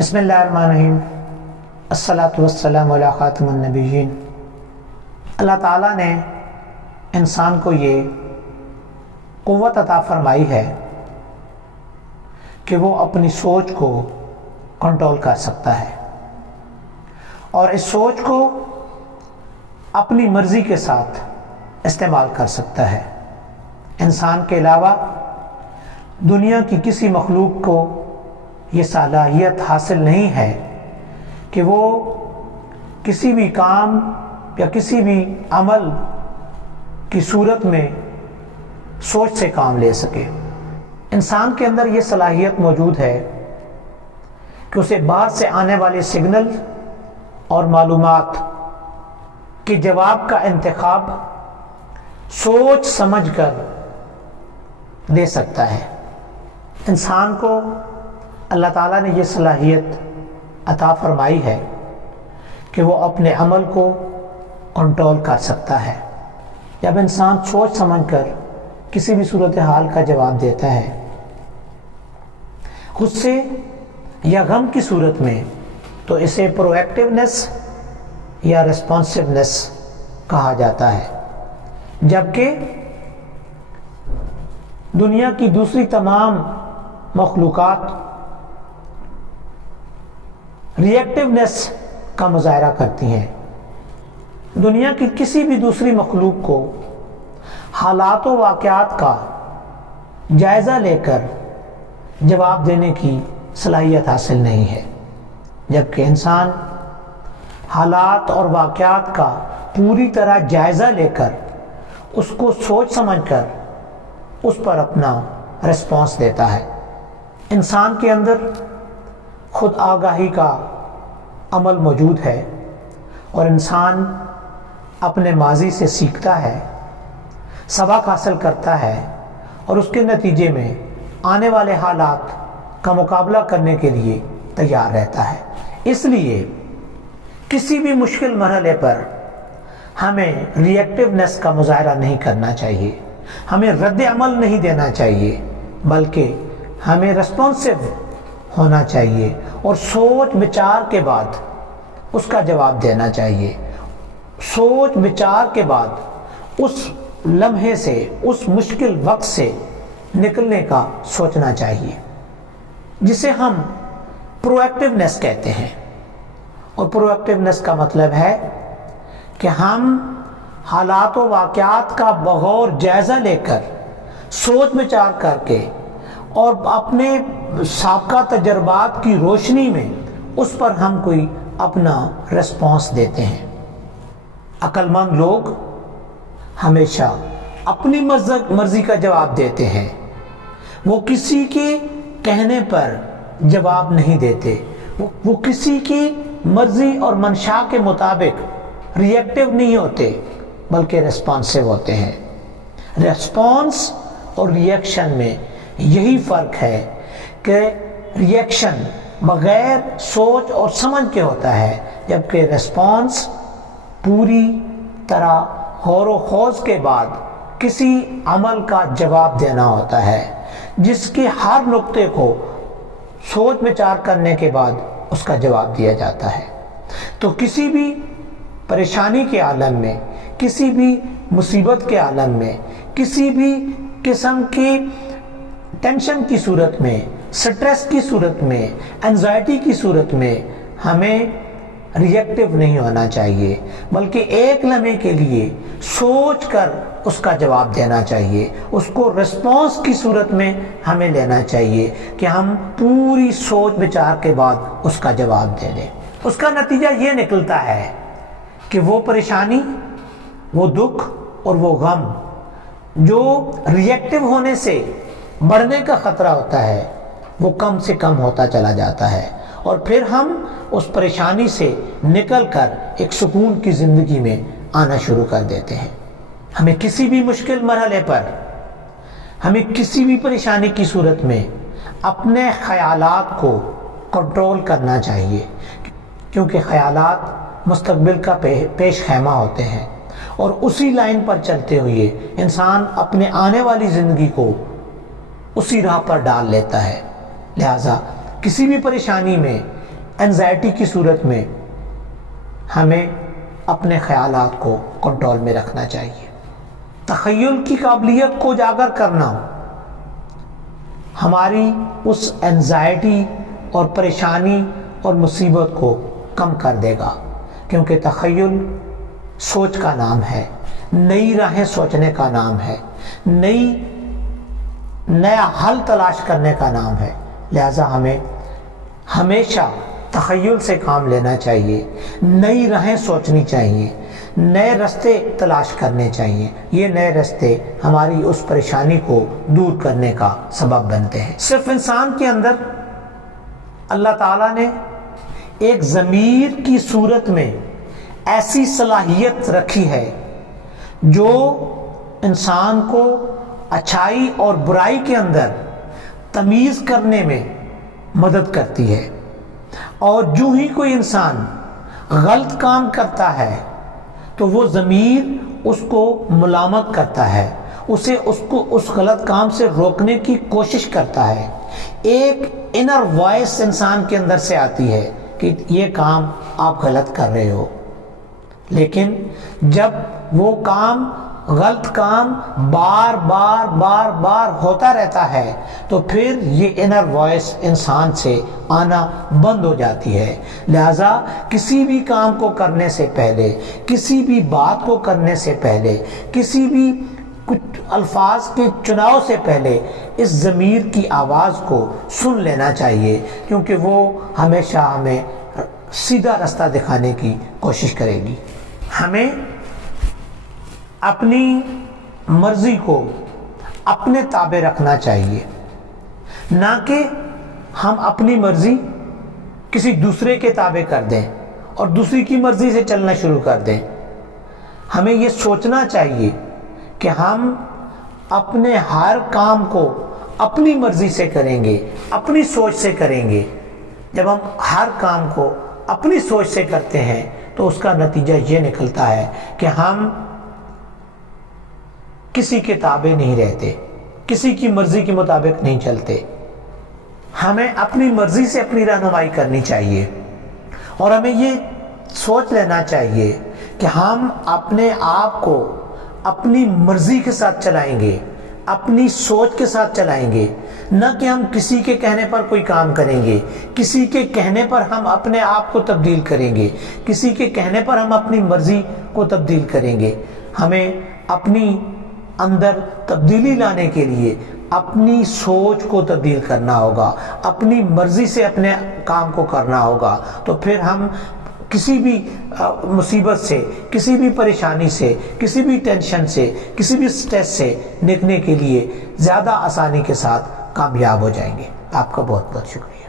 بسم اللہ الرحمن الرحیم، الصلاۃ والسلام علی خاتم النبیین۔ اللہ تعالیٰ نے انسان کو یہ قوت عطا فرمائی ہے کہ وہ اپنی سوچ کو کنٹرول کر سکتا ہے اور اس سوچ کو اپنی مرضی کے ساتھ استعمال کر سکتا ہے۔ انسان کے علاوہ دنیا کی کسی مخلوق کو یہ صلاحیت حاصل نہیں ہے کہ وہ کسی بھی کام یا کسی بھی عمل کی صورت میں سوچ سے کام لے سکے۔ انسان کے اندر یہ صلاحیت موجود ہے کہ اسے باہر سے آنے والے سگنل اور معلومات کے جواب کا انتخاب سوچ سمجھ کر دے سکتا ہے۔ انسان کو اللہ تعالیٰ نے یہ صلاحیت عطا فرمائی ہے کہ وہ اپنے عمل کو کنٹرول کر سکتا ہے۔ جب انسان سوچ سمجھ کر کسی بھی صورتحال کا جواب دیتا ہے، غصے یا غم کی صورت میں، تو اسے پرو ایکٹیونیس یا ریسپانسونیس کہا جاتا ہے، جبکہ دنیا کی دوسری تمام مخلوقات ری ایکٹیونیس کا مظاہرہ کرتی ہیں۔ دنیا کی کسی بھی دوسری مخلوق کو حالات و واقعات کا جائزہ لے کر جواب دینے کی صلاحیت حاصل نہیں ہے، جبکہ انسان حالات اور واقعات کا پوری طرح جائزہ لے کر اس کو سوچ سمجھ کر اس پر اپنا رسپانس دیتا ہے۔ انسان کے اندر خود آگاہی کا عمل موجود ہے اور انسان اپنے ماضی سے سیکھتا ہے، سبق حاصل کرتا ہے اور اس کے نتیجے میں آنے والے حالات کا مقابلہ کرنے کے لیے تیار رہتا ہے۔ اس لیے کسی بھی مشکل مرحلے پر ہمیں ری ایکٹیونیس کا مظاہرہ نہیں کرنا چاہیے، ہمیں رد عمل نہیں دینا چاہیے، بلکہ ہمیں رسپانسو ہونا چاہیے اور سوچ بچار کے بعد اس کا جواب دینا چاہیے۔ سوچ بچار کے بعد اس لمحے سے، اس مشکل وقت سے نکلنے کا سوچنا چاہیے، جسے ہم پرو ایکٹیونیس کہتے ہیں۔ اور پرو ایکٹیونیس کا مطلب ہے کہ ہم حالات و واقعات کا بغور جائزہ لے کر، سوچ بچار کر کے اور اپنے سابقہ تجربات کی روشنی میں اس پر ہم کوئی اپنا رسپانس دیتے ہیں۔ عقل مند لوگ ہمیشہ اپنی مرضی کا جواب دیتے ہیں، وہ کسی کے کہنے پر جواب نہیں دیتے، وہ کسی کی مرضی اور منشا کے مطابق ری ایکٹیو نہیں ہوتے، بلکہ ریسپانسو ہوتے ہیں۔ ریسپانس اور ری ایکشن میں یہی فرق ہے کہ ری ایکشن بغیر سوچ اور سمجھ کے ہوتا ہے، جبکہ ریسپانس پوری طرح غور و خوض کے بعد کسی عمل کا جواب دینا ہوتا ہے، جس کے ہر نقطے کو سوچ بچار کرنے کے بعد اس کا جواب دیا جاتا ہے۔ تو کسی بھی پریشانی کے عالم میں، کسی بھی مصیبت کے عالم میں، کسی بھی قسم کی ٹینشن کی صورت میں، سٹریس کی صورت میں، انزائٹی کی صورت میں ہمیں ری ایکٹیو نہیں ہونا چاہیے، بلکہ ایک لمحے کے لیے سوچ کر اس کا جواب دینا چاہیے۔ اس کو رسپانس کی صورت میں ہمیں لینا چاہیے کہ ہم پوری سوچ بچار کے بعد اس کا جواب دے دیں۔ اس کا نتیجہ یہ نکلتا ہے کہ وہ پریشانی، وہ دکھ اور وہ غم جو ری ایکٹیو ہونے سے بڑھنے کا خطرہ ہوتا ہے، وہ کم سے کم ہوتا چلا جاتا ہے، اور پھر ہم اس پریشانی سے نکل کر ایک سکون کی زندگی میں آنا شروع کر دیتے ہیں۔ ہمیں کسی بھی مشکل مرحلے پر، ہمیں کسی بھی پریشانی کی صورت میں اپنے خیالات کو کنٹرول کرنا چاہیے، کیونکہ خیالات مستقبل کا پیش خیمہ ہوتے ہیں، اور اسی لائن پر چلتے ہوئے انسان اپنے آنے والی زندگی کو اسی راہ پر ڈال لیتا ہے۔ لہٰذا کسی بھی پریشانی میں، انزائٹی کی صورت میں ہمیں اپنے خیالات کو کنٹرول میں رکھنا چاہیے۔ تخیل کی قابلیت کو اجاگر کرنا ہماری اس انزائٹی اور پریشانی اور مصیبت کو کم کر دے گا، کیونکہ تخیل سوچ کا نام ہے، نئی راہیں سوچنے کا نام ہے، نیا حل تلاش کرنے کا نام ہے۔ لہٰذا ہمیں ہمیشہ تخیل سے کام لینا چاہیے، نئی راہیں سوچنی چاہیے، نئے راستے تلاش کرنے چاہیے۔ یہ نئے راستے ہماری اس پریشانی کو دور کرنے کا سبب بنتے ہیں۔ صرف انسان کے اندر اللہ تعالیٰ نے ایک ضمیر کی صورت میں ایسی صلاحیت رکھی ہے جو انسان کو اچھائی اور برائی کے اندر تمیز کرنے میں مدد کرتی ہے، اور جو ہی کوئی انسان غلط کام کرتا ہے تو وہ ضمیر اس کو ملامت کرتا ہے، اس کو اس غلط کام سے روکنے کی کوشش کرتا ہے۔ ایک انر وائس انسان کے اندر سے آتی ہے کہ یہ کام آپ غلط کر رہے ہو، لیکن جب وہ غلط کام بار بار ہوتا رہتا ہے تو پھر یہ انر وائس انسان سے آنا بند ہو جاتی ہے۔ لہٰذا کسی بھی کام کو کرنے سے پہلے، کسی بھی بات کو کرنے سے پہلے، کسی بھی کچھ الفاظ کے چناؤ سے پہلے اس ضمیر کی آواز کو سن لینا چاہیے، کیونکہ وہ ہمیشہ ہمیں سیدھا راستہ دکھانے کی کوشش کرے گی۔ ہمیں اپنی مرضی کو اپنے تابع رکھنا چاہیے، نہ کہ ہم اپنی مرضی کسی دوسرے کے تابع کر دیں اور دوسری کی مرضی سے چلنا شروع کر دیں۔ ہمیں یہ سوچنا چاہیے کہ ہم اپنے ہر کام کو اپنی مرضی سے کریں گے، اپنی سوچ سے کریں گے۔ جب ہم ہر کام کو اپنی سوچ سے کرتے ہیں تو اس کا نتیجہ یہ نکلتا ہے کہ ہم کسی کے تابع نہیں رہتے، کسی کی مرضی کے مطابق نہیں چلتے۔ ہمیں اپنی مرضی سے اپنی رہنمائی کرنی چاہیے، اور ہمیں یہ سوچ لینا چاہیے کہ ہم اپنے آپ کو اپنی مرضی کے ساتھ چلائیں گے، اپنی سوچ کے ساتھ چلائیں گے، نہ کہ ہم کسی کے کہنے پر کوئی کام کریں گے، کسی کے کہنے پر ہم اپنے آپ کو تبدیل کریں گے، کسی کے کہنے پر ہم اپنی مرضی کو تبدیل کریں گے۔ ہمیں اپنی اندر تبدیلی لانے کے لیے اپنی سوچ کو تبدیل کرنا ہوگا، اپنی مرضی سے اپنے کام کو کرنا ہوگا، تو پھر ہم کسی بھی مصیبت سے، کسی بھی پریشانی سے، کسی بھی ٹینشن سے، کسی بھی سٹریس سے نکلنے کے لیے زیادہ آسانی کے ساتھ کامیاب ہو جائیں گے۔ آپ کا بہت بہت شکریہ۔